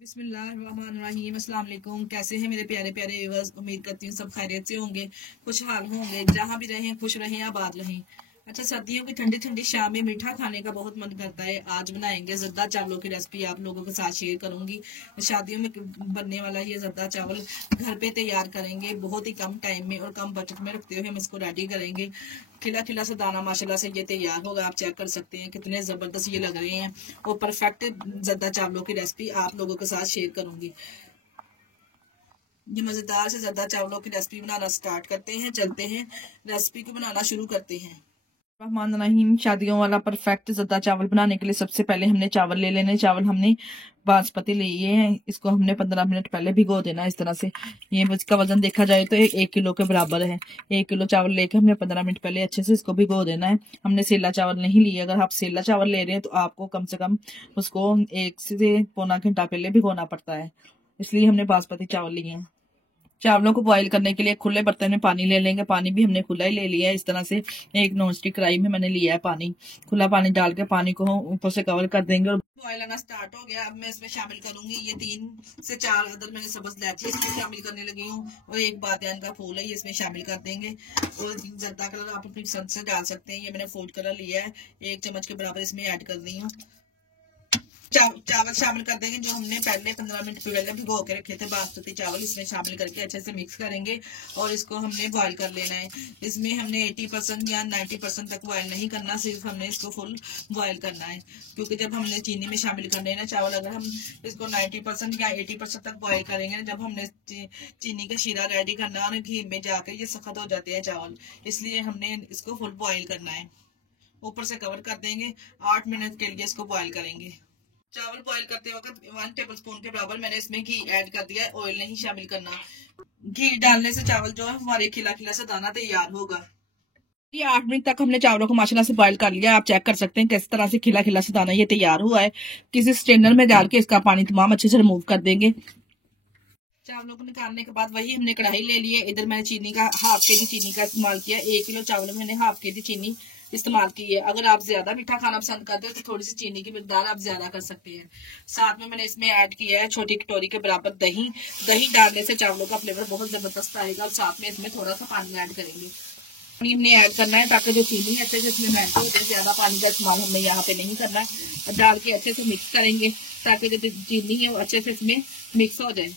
बिस्मिल्लाहिर्रहमानिर्रहीम। अस्सलाम वालेकुम। कैसे हैं मेरे प्यारे प्यारे व्यूअर्स। उम्मीद करती हूँ सब खैरियत से होंगे, खुशहाल होंगे, जहाँ भी रहें खुश रहें, आबाद रहें। अच्छा, सर्दियों की ठंडी ठंडी शाम में मीठा खाने का बहुत मन करता है। आज बनाएंगे जर्दा चावलों की रेसिपी, आप लोगों के साथ शेयर करूंगी। शादियों में बनने वाला ये जर्दा चावल घर पे तैयार करेंगे, बहुत ही कम टाइम में और कम बजट में रखते हुए हम इसको रेडी करेंगे। खिला खिला सा दाना माशाल्लाह से ये तैयार होगा। आप चेक कर सकते हैं कितने जबरदस्त ये लग रहे हैं और परफेक्ट जर्दा चावलों की रेसिपी आप लोगों के साथ शेयर करूंगी। ये मजेदार से जर्दा चावलों की रेसिपी बनाना स्टार्ट करते हैं, चलते हैं रेसिपी को बनाना शुरू करते हैं। रहमान रहीम। शादियों वाला परफेक्ट जर्दा चावल बनाने के लिए सबसे पहले हमने चावल ले लेने। चावल हमने बासमती लिए हैं, इसको हमने 15 मिनट पहले भिगो देना इस तरह से। ये इसका वजन देखा जाए तो 1 किलो के बराबर है। 1 किलो चावल लेकर हमने 15 मिनट पहले अच्छे से इसको भिगो देना है। हमने सेला चावल नहीं लिए। अगर आप सेला चावल ले रहे हैं तो आपको कम से कम उसको 1 से पौना घंटा पहले भिगोना पड़ता है, इसलिए हमने बासमती चावल लिए हैं। चावलों को बॉईल करने के लिए खुले बर्तन में पानी ले लेंगे। पानी भी हमने खुला ही ले लिया है इस तरह से। एक नॉनस्टिक कढ़ाई में मैंने लिया है पानी। खुला पानी डाल के पानी को ऊपर से कवर कर देंगे और बॉईल आना स्टार्ट हो गया। अब मैं इसमें शामिल करूंगी ये 3 से 4 अदर मैंने सब्ज इलायची इसमें शामिल करने लगी हूँ और एक बादन का फूल है, ये इसमें शामिल कर देंगे। और जर्दा कलर आप अपनी पसंद से डाल सकते हैं। ये मैंने फूड कलर लिया है, 1 चम्मच के बराबर इसमें ऐड कर रही हूँ। चावल शामिल कर देंगे जो हमने पहले 15 मिनट पहले भिगो के रखे थे, बासमती चावल इसमें शामिल करके अच्छे से मिक्स करेंगे और इसको हमने बॉईल कर लेना है। इसमें हमने 80% या 90% तक बॉईल नहीं करना, सिर्फ हमने इसको फुल बॉईल करना है। क्योंकि जब हमने चीनी में शामिल करने ना चावल, अगर हम इसको 90% या 80% तक बॉईल करेंगे, जब हमने चीनी का शीरा रेडी करना और घी में जाकर ये सख्त हो जाते हैं चावल, इसलिए हमने इसको फुल बॉईल करना है। ऊपर से कवर कर देंगे, 8 मिनट के लिए इसको बॉईल करेंगे। चावल बॉईल करते वक्त 1 टेबलस्पून के बराबर मैंने इसमें घी ऐड कर दिया है, ऑयल नहीं शामिल करना। घी डालने से चावल जो है हमारे खिला खिला से दाना तैयार होगा। ये 8 मिनट तक हमने चावलों को माशाल्लाह से बॉईल कर लिया। आप चेक कर सकते हैं किस तरह से खिला खिला से दाना ये तैयार हुआ है। किसी स्ट्रेनर में डाल के इसका पानी तमाम अच्छे से रिमूव कर देंगे। चावलों को निकालने के बाद वही हमने कढ़ाई ले ली है। इधर मैंने चीनी का हाफ के जी चीनी का इस्तेमाल किया। 1 किलो चावल में मैंने हाफ के जी चीनी इस्तेमाल की है। अगर आप ज्यादा मीठा खाना पसंद करते हो तो थोड़ी सी चीनी की मिकदार आप ज्यादा कर सकते हैं। साथ में मैंने इसमें ऐड किया है छोटी कटोरी के बराबर दही। दही डालने से चावलों का फ्लेवर बहुत जबरदस्त आएगा और साथ में इसमें थोड़ा सा पानी ऐड करेंगे। पानी हमने ऐड करना है ताकि जो चीनी है अच्छे से इसमें मेल्ट हो जाए। ज्यादा पानी का इस्तेमाल हमने यहाँ पे नहीं करना है। डाल के अच्छे से मिक्स करेंगे ताकि जो चीनी है वो अच्छे से इसमें मिक्स हो जाए।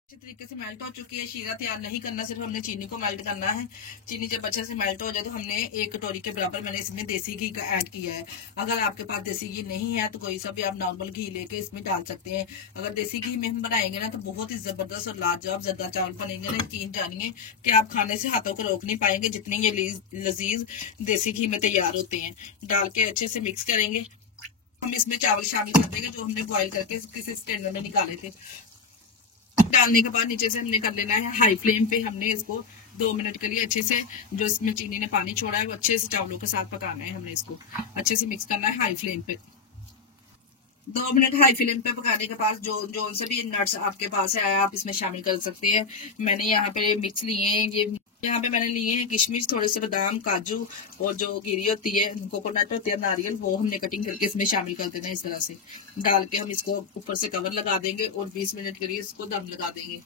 अच्छे तरीके से मेल्ट हो चुकी है। शीरा तैयार नहीं करना, सिर्फ हमने चीनी को मेल्ट करना है। चीनी जब अच्छे से मेल्ट हो जाए तो हमने 1 कटोरी के बराबर मैंने इसमें देसी घी का ऐड किया है। अगर आपके पास देसी घी नहीं है तो कोई सा भी आप नॉर्मल घी लेके इसमें डाल सकते हैं। अगर देसी घी में हम बनाएंगे ना तो बहुत ही जबरदस्त और लाजवाब जर्दा चावल बनेंगे ना। यकीन जानिए कि आप खाने से हाथों को रोक नहीं पाएंगे, जितने ये लजीज देसी घी में तैयार होते हैं। डाल के अच्छे से मिक्स करेंगे। हम इसमें चावल शामिल कर देंगे जो हमने बॉईल करके किसी स्टैंडर में निकाले थे। डालने के बाद नीचे से हमने कर लेना है हाई फ्लेम पे। हमने इसको 2 मिनट के लिए अच्छे से, जो इसमें चीनी ने पानी छोड़ा है वो अच्छे से चावलों के साथ पकाना है। हमने इसको अच्छे से मिक्स करना है हाई फ्लेम पे। 2 मिनट हाई फ्लेम पे पकाने के बाद जो से भी नट्स आपके पास है आप इसमें शामिल कर सकते हैं। मैंने यहाँ पे मिक्स लिए हैं, ये यहाँ पे मैंने लिए हैं किशमिश, थोड़े से बादाम, काजू और जो गिरी होती है, कोकोनट होती है, नारियल, वो हमने कटिंग करके इसमें शामिल कर देना है। इस तरह से डाल के हम इसको ऊपर से कवर लगा देंगे और 20 मिनट के लिए इसको दम लगा देंगे।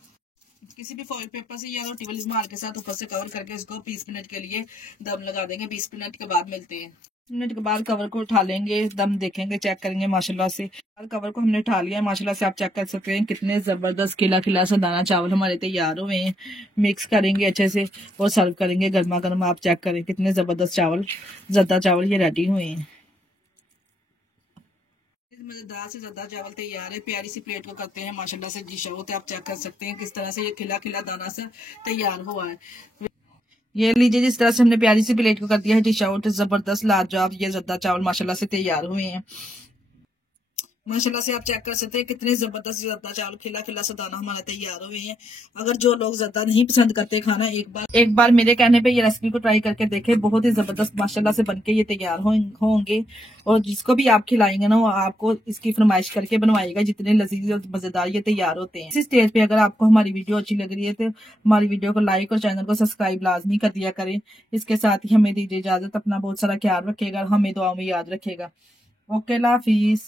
किसी भी फॉइल पेपर से या तो टेबल मार के साथ ऊपर से कवर करके इसको 20 मिनट के लिए दम लगा देंगे। 20 मिनट के बाद मिलते हैं। मिनट के बाद कवर को उठा लेंगे, दम देखेंगे, चेक करेंगे। माशाल्लाह से कवर को हमने उठा लिया है। माशाल्लाह से आप चेक कर सकते हैं कितने जबरदस्त खिला खिला सा दाना चावल हमारे तैयार हुए हैं। मिक्स करेंगे अच्छे से और सर्व करेंगे गर्मा गर्म। आप चेक करें कितने जबरदस्त चावल, जर्दा चावल ये रेडी हुए हैं। मजेदार से जर्दा चावल तैयार है। प्यारी सी प्लेट को करते हैं माशाल्लाह से डिश आउट। आप चेक कर सकते हैं किस तरह से ये खिला खिला दाना से तैयार हुआ है। ये लीजिए, जिस तरह से हमने प्यारी सी प्लेट को कर दिया है डिश आउट। जबरदस्त लाजवाब ये जर्दा चावल माशाल्लाह से तैयार हुए हैं। माशाल्लाह से आप चेक कर सकते हैं कितने जबरदस्त जर्दा चावल खिला खिला सा दाना हमारा तैयार हुए हैं। अगर जो लोग जर्दा नहीं पसंद करते खाना, एक बार मेरे कहने पे ये रेसिपी को ट्राई करके देखें। बहुत ही जबरदस्त माशाल्लाह से बनके ये तैयार होंगे और जिसको भी आप खिलाएंगे ना वो आपको इसकी फरमाइश करके बनवाएगा। जितने लजीज और मजेदार ये तैयार होते हैं। इसी स्टेज पे अगर आपको हमारी वीडियो अच्छी लग रही है तो हमारी वीडियो को लाइक और चैनल को सब्सक्राइब लाजमी कर दिया करें। इसके साथ ही हमें दीजिए इजाजत। अपना बहुत सारा ख्याल रखेगा, हमें दुआओं में याद रखेगा। ओके, अल्लाह हाफिज।